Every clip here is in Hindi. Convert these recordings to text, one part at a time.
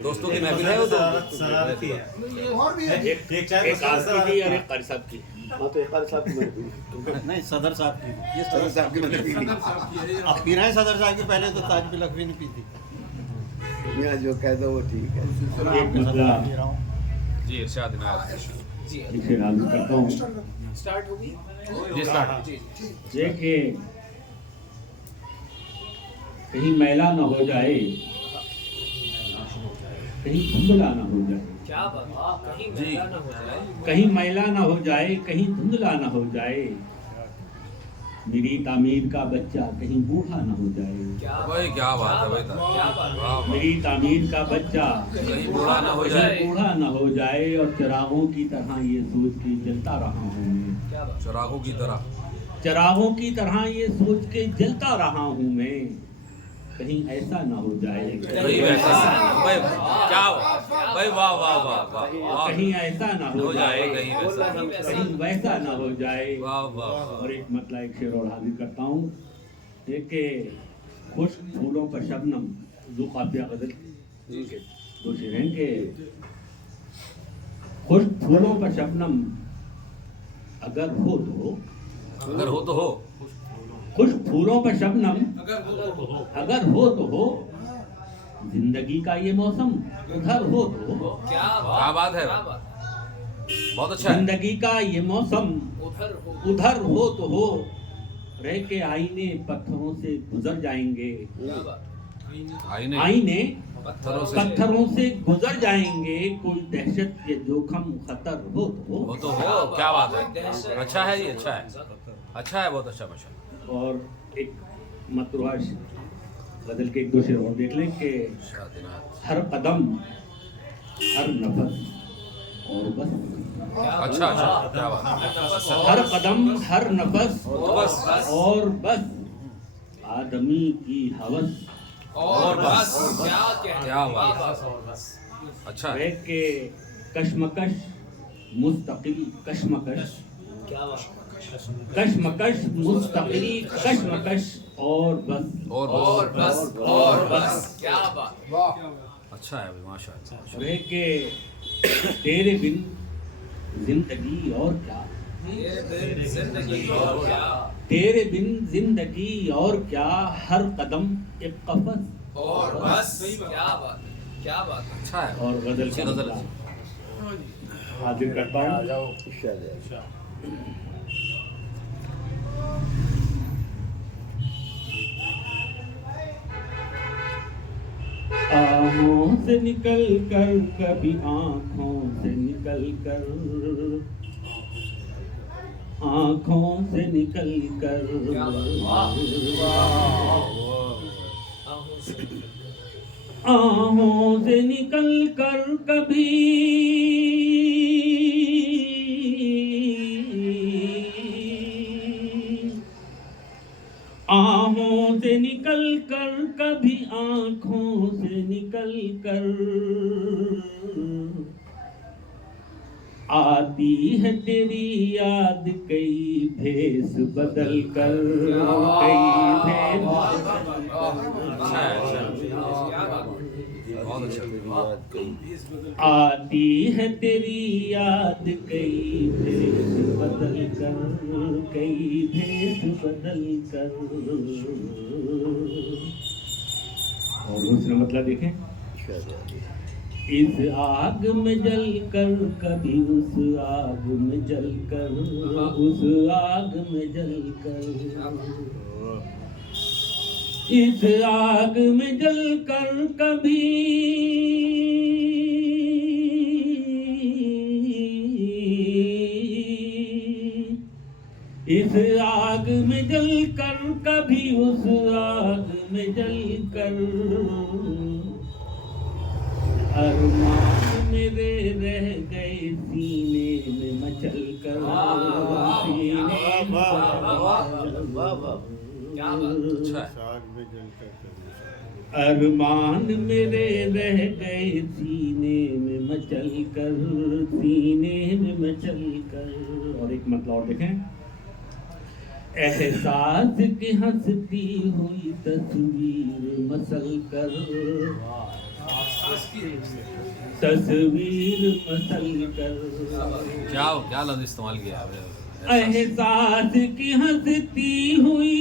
दोस्तों की महफिल है वो तो शरारती है। और भी है। एक चाय एक आसकी की और एक कारी साहब की। हाँ तो एक साहब की महफिल नहीं सदर साहब की। ये सदर साहब की महफिल आप पी रहे हैं सदर साहब की, पहले तो ताज भी लखवी नहीं पी थी। यहाँ जो कह दो वो ठीक है। एक मतलब पी रहा हूँ। जी इरशाद इनायत इसे राज़ी करता हूँ स्टार्ट होगी। जी स्टार्ट। ये कि कहीं मैला ना हो जाए, कहीं धुंधला ना हो जाए, क्या बात, कहीं जी। मैला ना हो जाए। कहीं मैला ना हो जाए, कहीं धुंधला ना हो जाए, मेरी तामीर का बच्चा कहीं बूढ़ा ना हो जाए, क्या भाई क्या बात है भाई क्या बात है। वाह मेरी तामीर का बच्चा कहीं बूढ़ा ना हो कहीं जाए, बूढ़ा ना हो जाए, और चिरागों की तरह ये सोच के जलता रहा हूँ मैं, क्या बात। चरागों की तरह। चिरागों की तरह ये सोच के जलता रहा हूँ मैं, कहीं ऐसा ना हो जाए, कहीं वैसा भाई क्या भाई वाह वाह वाह वाह वाह कहीं ऐसा ना हो जाए, कहीं वैसा कहीं वैसा ना हो जाए। वाह वाह और एक मतलब एक शेर और हाजिर करता हूँ, एक के खुश्क फूलों पर शबनम, दो काफिया गजल के दो शेर हैं कि खुश्क फूलों पर शबनम अगर हो तो, अगर हो तो हो, खुश्क फूलों पर शबनम अगर हो तो हो, जिंदगी का ये मौसम उधर हो तो हो, क्या क्या बात है क्या बात। बहुत अच्छा है। जिंदगी का ये मौसम उधर हो तो हो, रह के आईने पत्थरों से गुजर जाएंगे, क्या बात। आईने आईने पत्थरों से गुजर जाएंगे, कोई दहशत या जोखम खतर हो तो वो हो। तो हो, क्या बात है। अच्छा है ये, अच्छा है, अच्छा है, बहुत अच्छा माशा। और एक मतरूआ गजल के एक दो शेर और देख लें कि इरशाद इनायत। हर कदम हर नफस और बस, अच्छा अच्छा क्या बात है। हर कदम हर नफस बस और बस, आदमी की हवस और बस क्या क्या बात है। अच्छा है। है कि कश्मकश मुस्तकिल कश्मकश, क्या बात। कश्मकश मुस्तकिल कश्मकश और बस, और बस और बस क्या बात। अच्छा है भाई माशाअल्लाह। है कि तेरे बिन जिंदगी और क्या, जिंदगी और क्या। तेरे बिन जिंदगी और क्या, हर कदम एक कफस और बस क्या बात क्या बात। अच्छा है। और गजल अच्छी का गजल मतलब हाजिर करता हूँ। आँखों से निकल कर, कभी आँखों से निकल कर, आँखों से निकल कर, आँखों से निकल कर कभी आँखों से निकल कर, कभी आँखों से निकल कर, आती है तेरी याद कई भेस बदल कर, कई भेस अच्छा है, अच्छा है। बहुत अच्छा। आती है तेरी याद कई भेस बदल कर, कई भेस बदल कर। और दूसरा मतलब देखें, इस आग में जल कर, कभी उस आग में जल कर, उस आग में जल कर, इस आग में जल कर कभी इस आग में जल कर, कभी उस आग में जल कर, अरमान मेरे रह गए सीने में मचल कर, सीने में क्या बात। अच्छा है। अरमान मेरे रह गए सीने में मचल कर, सीने में मचल कर। और एक मतलब और देखें, एहसास की हंसती हुई तस्वीर मसल कर, तस्वीर मसल कर, क्या लफ्ज इस्तेमाल किया आपने? एहसास की हंसती हुई,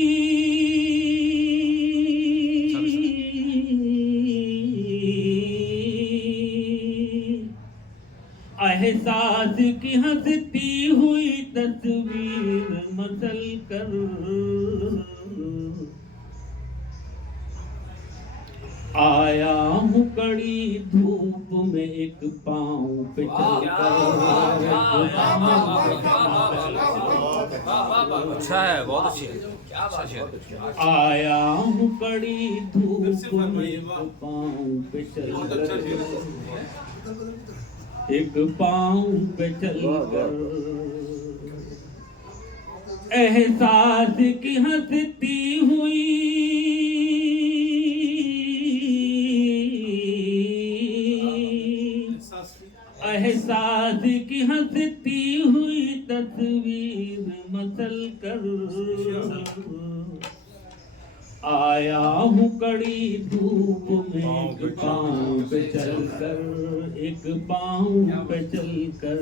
एहसास की हंसती हुई तस्वीर मसल कर, आया हूँ कड़ी धूप में एक पाँव पे चल अच्छा है, बहुत अच्छी है, अच्छा शेर। आया हूँ कड़ी धूप में एक पाँव पे चल कर, एक पाँव पे चल कर, एहसास की हंसती हुई, एहसास की हंसती हुई तस्वीर मसल कर, आया हूँ कड़ी धूप में एक पाँव पे चल कर, एक पाँव पे चल कर।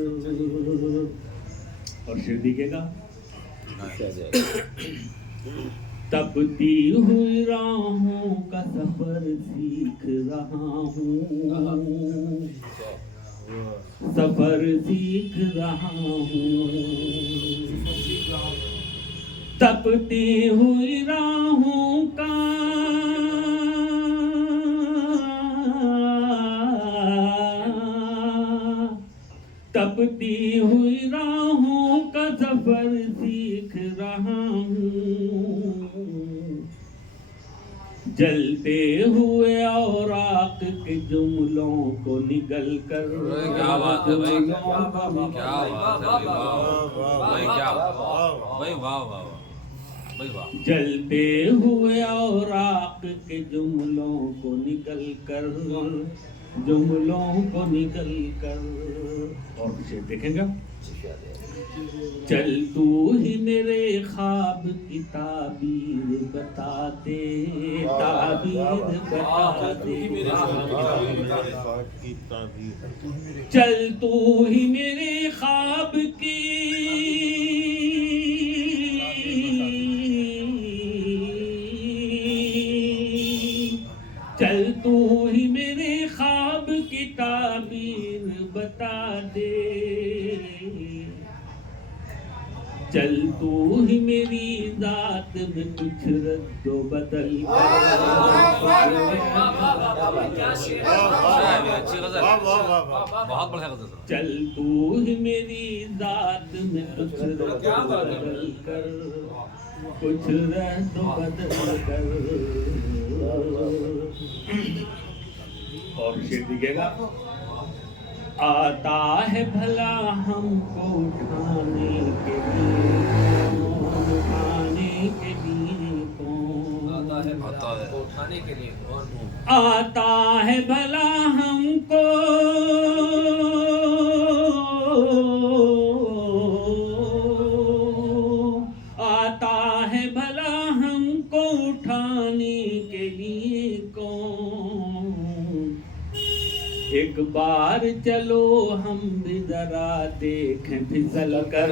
और शेर दिखेगा, तपती हुई राहों का सफर सीख रहा हूँ, सफर सीख रहा हूँ, तपती हुई राहों का तपती हुई राहों का सफर सीख रहा हूँ, जलते हुए औराक के जुमलों को निगल कर, क्या बात है भाई, क्या बात है भाई, क्या भाई, वाह वाह भाई वाह। जलते हुए औराक के जुमलों को निकल कर, जुमलों को निकल कर। और शेर देखेंगे, चल तू ही मेरे ख्वाब की ताबीर बता दे, ताबीर बता दे, चल तू ही मेरे ख्वाब की चल तू ही मेरे ख्वाब की ताबीर बता दे, चल तू ही मेरी जात में कुछ रद्दो बदल कर, अच्छी गजल, बहुत बढ़िया गजल। चल तू ही मेरी जात में कुछ रद्दो बदल कर, कुछ रद्दो बदल कर। और शेर दिखेगा, आता है भला हमको उठाने के लिए कौन, उठाने के लिए कौन? आता है भला हमको आता है भला हमको उठाने के लिए कौन, एक बार चलो हम भी जरा देखें फिसल कर,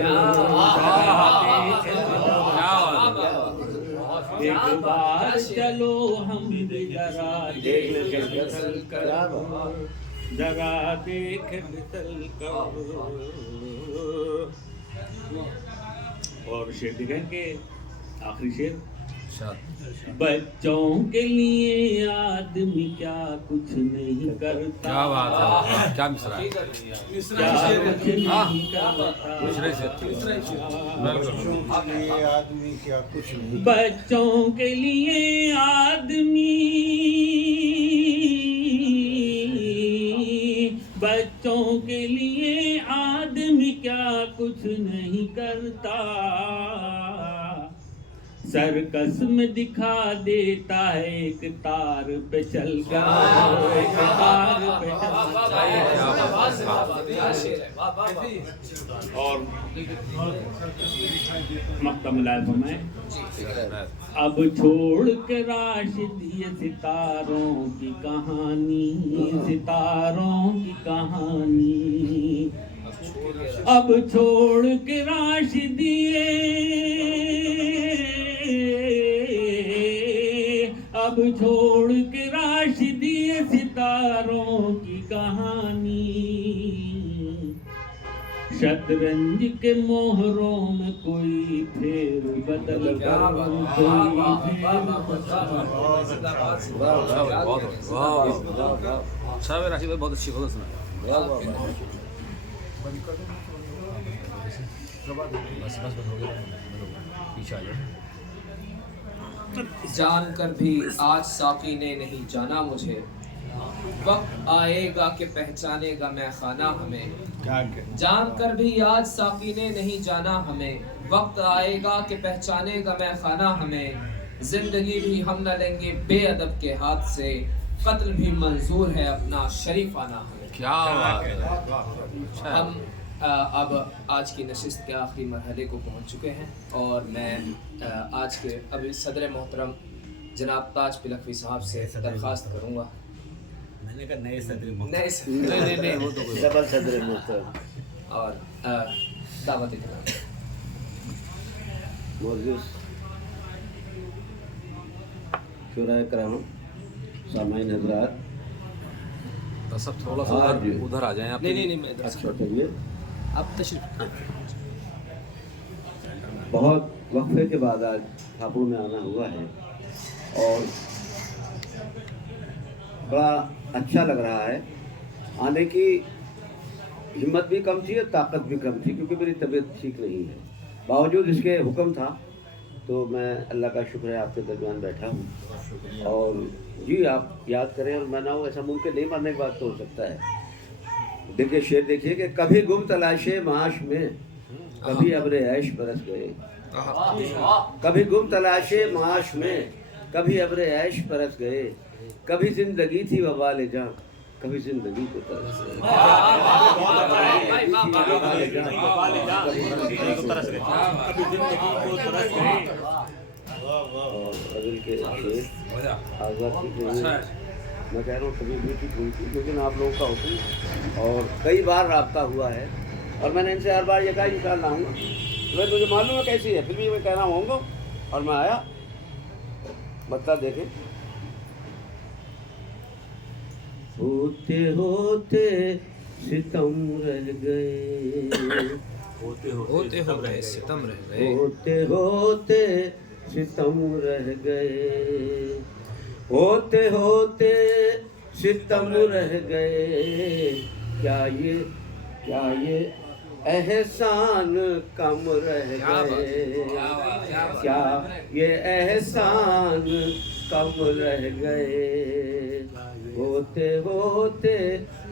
एक बार चलो हम भी जरा देखें फिसल कर, जरा देखें फिसल कर। और शेर दिखेंगे, आखिरी शेर, बच्चों के लिए आदमी क्या कुछ नहीं करता, क्या बात है, क्या मिसरा है, क्या कुछ नहीं करता, मिसरे से आदमी क्या कुछ नहीं, बच्चों के लिए आदमी, बच्चों के लिए आदमी क्या कुछ नहीं करता, सर्कस में दिखा देता है एक तार पे चल कर, एक तार पे चल कर। क्या शेर है, वाह वाह वाह। और मक्ता मिलाए में अब छोड़ के राशिदी सितारों की कहानी, सितारों की कहानी। अब छोड़ के राशिदी, अब छोड़ के राशिदी सितारों की कहानी। शतरंज के मोहरों में कोई फेर बदल क्या कर, बात, कोई वाह वाह फेर वाह वाह, जिंदाबाद जिंदाबाद। अच्छा है राशिद भाई, बहुत अच्छी खबर सुना। बस बस हो गया, पीछे आ जाओ। जानकर भी आज साकी ने नहीं जाना मुझे, वक्त आएगा कि पहचानेगा मैं खाना हमें। जानकर भी आज साकी ने नहीं जाना हमें, वक्त आएगा कि पहचानेगा मैं खाना हमें। जिंदगी भी हम न लेंगे बेअदब के हाथ से, कत्ल भी मंजूर है अपना शरीफाना हमें। क्या बात है। हम अब आज की नशिस्त के आखिरी मरहले को पहुंच चुके हैं और मैं आज के अभी सदर मोहतरम जनाब ताज पिलखवी साहब से दरख्वास्त करूंगा। मैंने कहा नए सदर नहीं वो तो कोई डबल सदर मोहतरम और दावत इकराम। मौजूद शुरा कराम सामाइन हजरात, तो सब थोड़ा सा हाँ जी। उधर आ जाएं आप। नहीं मैं इधर से- अच्छा करिए। अब तशरीफ। बहुत वक्फे के बाद आज हापुड़ में आना हुआ है और बड़ा अच्छा लग रहा है। आने की हिम्मत भी कम थी और ताकत भी कम थी क्योंकि मेरी तबीयत ठीक नहीं है। बावजूद इसके हुक्म था तो मैं अल्लाह का शुक्र है आपके दरमियान बैठा हूँ। और जी आप याद करें और मैं ना हो ऐसा मुमकिन नहीं, मरने के बाद तो हो सकता है। देखिए शेर देखिए कि कभी गुम तलाशे माश में, कभी अब्रे ऐश बरस गए। कभी गुम तलाशे माश में, कभी अब्रे ऐश बरस गए। कभी जिंदगी थी वबाल जां, कभी जिंदगी को तरस गए। और अदिल के शेर आज़ाद की मैं कह रहा हूँ कभी भी ठीक हुई थी, लेकिन आप लोगों का हुक्म और कई बार राब्ता हुआ है और मैंने इनसे हर बार ये कहा इंशाअल्लाह आऊँगा। मैं मुझे मालूम है कैसी है, फिर भी मैं कह रहा हूँ और मैं आया। बता देखें होते होते सितम रह गए, होते हो रहे सितम रह गए। होते होते सितम रह गए, होते होते सितम रह गए। क्या ये एहसान कम रह गए, क्या ये एहसान कम रह गए। होते होते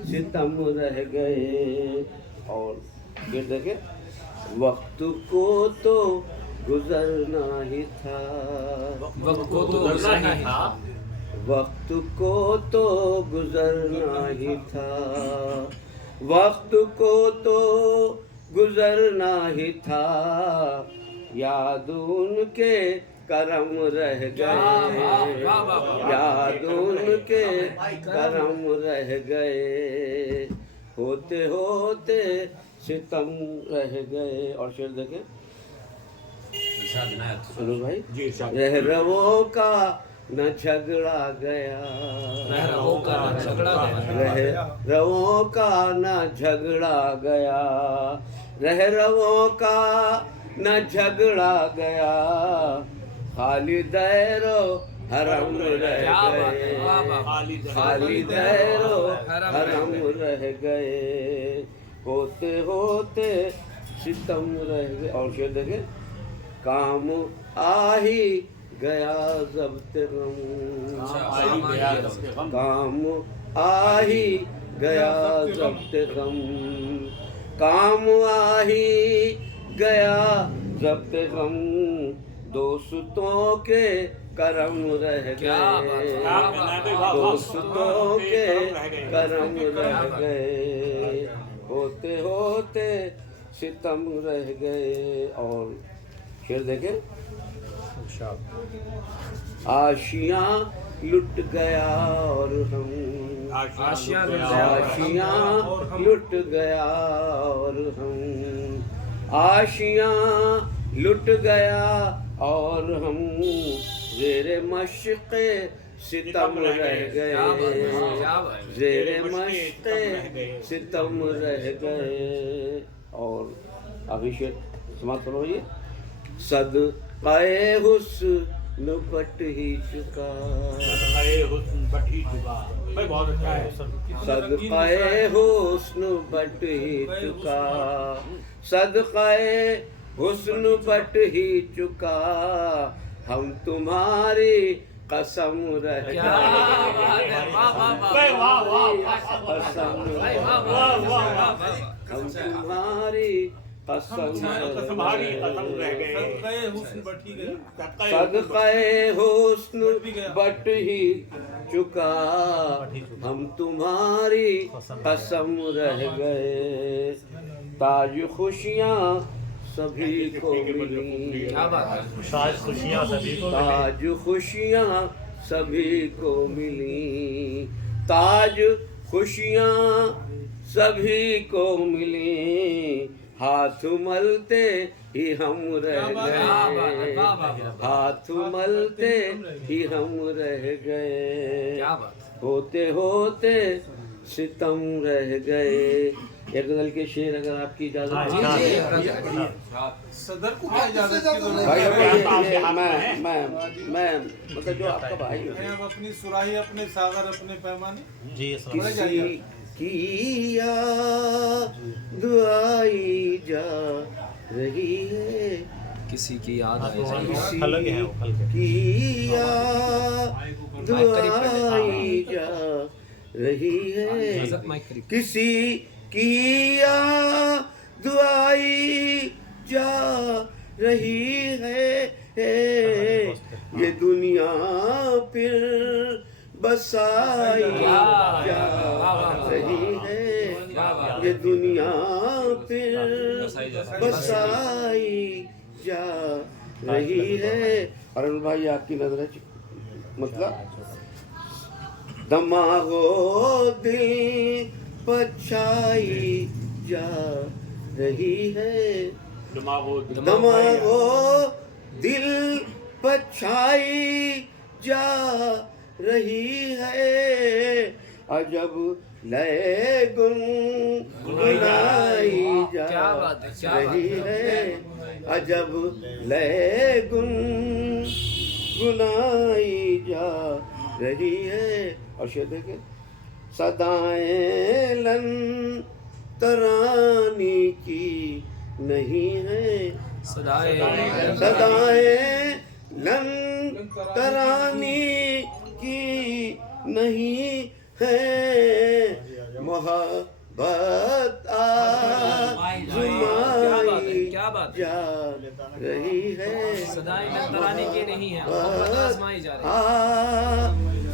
सितम रह गए। और फिर देखे वक्त को तो गुजरना ही था, वक्त को तो गुजरना ही था, वक्त को तो गुजरना ही था, वक्त को तो गुजरना ही था। याद उनके करम रह गए, याद उनके करम रह गए। होते होते सितम रह गए। और शेर देखे सुनो भाई, रहरवों का न झगड़ा गया, रहरवों का न झगड़ा गया, रहरवों का न झगड़ा गया, रहरवों का न झगड़ा गया। खाली दैरो हरम रह गए, खाली दैरो हरम रह गए। होते होते सितम रह गए। और शेर देखे काम आ ही गया ज़ब्त गम, काम आ ही गया ज़ब्त गम, काम आ ही गया ज़ब्त गम। दोस्तों के करम रह गए, दोस्तों के करम रह गए। होते होते सितम रह गए। और शेर देखें, आशियाँ लुट गया और हम, आशियाँ आशियाँ लुट गया और हम, आशियाँ लुट गया और हम, ज़ेरे मशक़े सितम रह गए, ज़ेरे मशक़े सितम रह गए। और आखिरी शेर समाप्त फरमाइए। सदक़े हुस्न बट ही चुका, बहुत अच्छा है। सदक़े हुस्न बट ही चुका, सदक़े हुस्न बट ही चुका, हम तुम्हारी कसम रह गए, कसम हम तुम्हारी कसम रह गए, सदक़े हुस्न बट ही चुका, हम तुम्हारी कसम रह गए। ताज खुशियाँ सभी को मिली, ताज खुशियाँ सभी को ताज खुशियाँ सभी को मिली, ताज खुशियाँ सभी को मिली, हाथ मलते ही हम रह गए, हाथ मलते ही हम रह गए, होते होते सितम रह गए। एक गजल के शेर अगर आपकी इजाजत हो। सदर को क्या इजाजत की? भाई मैं मतलब जो आपका भाई है, आप अपनी सुराही, अपने सागर, अपने पैमाने जी किसी की याद आई जा रही है, किसी की याद आई जाए, किसी की याद आई जा रही है, किसी की याद आई जा रही है, ये दुनिया फिर बसाई जा रही है, ये दुनिया फिर बसाई जा रही है। अरुण भाई आपकी नजर है, मतलब दमागो दिल पछाई जा रही है, दमागो दिल पछाई जा रही है, अजब लय गुनगुनाई जा रही है, अजब लय गुनगुनाई जा रही है। और शेर देखें, सदाएं लन तरानी की नहीं है, सदाएं लन तरानी की नहीं है, मोहब्बत आज़माई जा रही है, तराने के नहीं है, आज़माई जा रही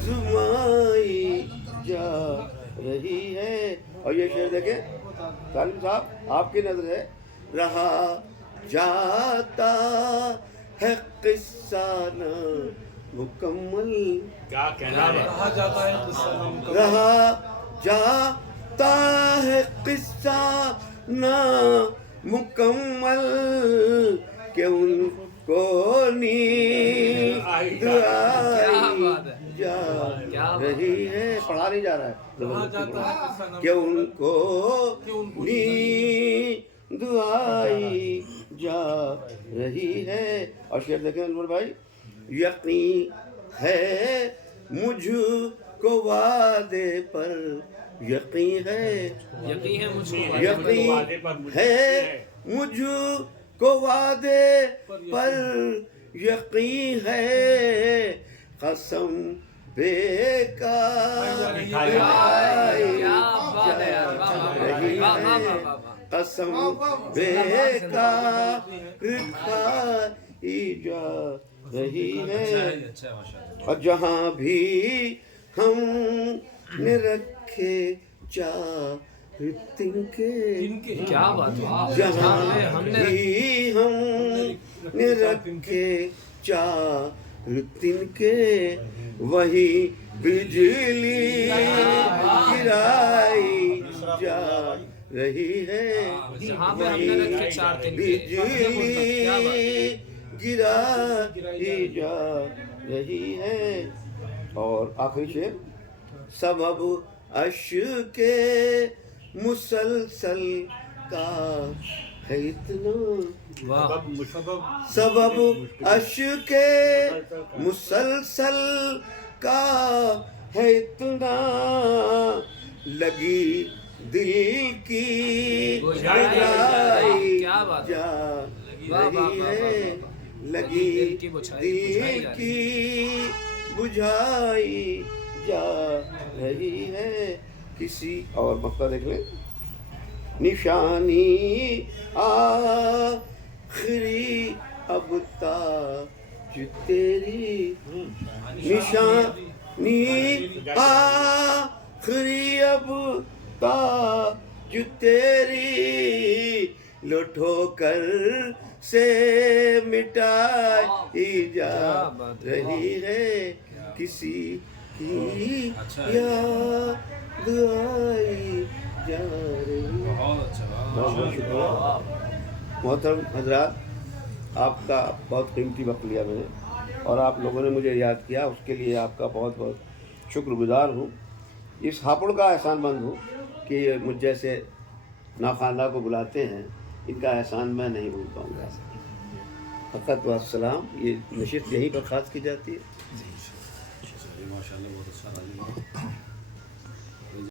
आज़माई जा रही है। और ये शेर देखें तालिम साहब, आपकी नजर है, रहा जाता है किस्सा न मुकम्मल, क्या कहना है, कहा जाता है किस्सा नामुकम्मल, रहा जाता है किस्सा ना मुकम्मल, कि उनको नींद आई जा रही है, पढ़ा नहीं जा रहा है, कहा जाता है किस्सा नामुकम्मल, कि उनको नींद आई जा रही है। और शेर देखें अनवर भाई, यकीन है मुझको वादे पर, यकीन है मुझको, यकीन है मुझको वादे पर, यकीन है कसम बेकार खाई जा रही है, कसम बेकार खाई जा रही है। और जहाँ भी हम ने रखे तिनके क्या बात है, जहाँ हमने भी हमने रखे चार तिनके वही बिजली गिराई जा रही है, जहाँ पे हमने रखे चार तिनके, बिजली गिराई जा रही है। और आखिरी शेर, सबब अश्के मुसलसल का है इतना, वाह, सबब अश्के मुसलसल का है इतना, लगी दिल की बुझाई क्या बात है। जा वाह, वाह, रही वाह, है, वाह, वाह। लगी दिल की बुझाई दिल जा की बुझाई जा रही है किसी। और मक्ता देख ले, निशानी आखिरी अब ताज तेरी, निशानी आखिरी अब ताज तेरी, लुठो कर से मिटाई जा रही है किसी की याद आई जा रही है। बहुत अच्छा, बहुत शुक्रिया मोहतरम हजरात, आपका बहुत कीमती वक्त लिया मैंने और आप लोगों ने मुझे याद किया, उसके लिए आपका बहुत बहुत शुक्रगुजार हूँ। इस हापुड़ का एहसानमंद हूँ कि मुझ जैसे नाखाना को बुलाते हैं, इनका एहसान मैं नहीं भूल पाऊँगा। फ़क़त व सलाम, ये नशिस्त यहीं पर ख़ास की जाती है। माशाल्लाह, बहुत अच्छा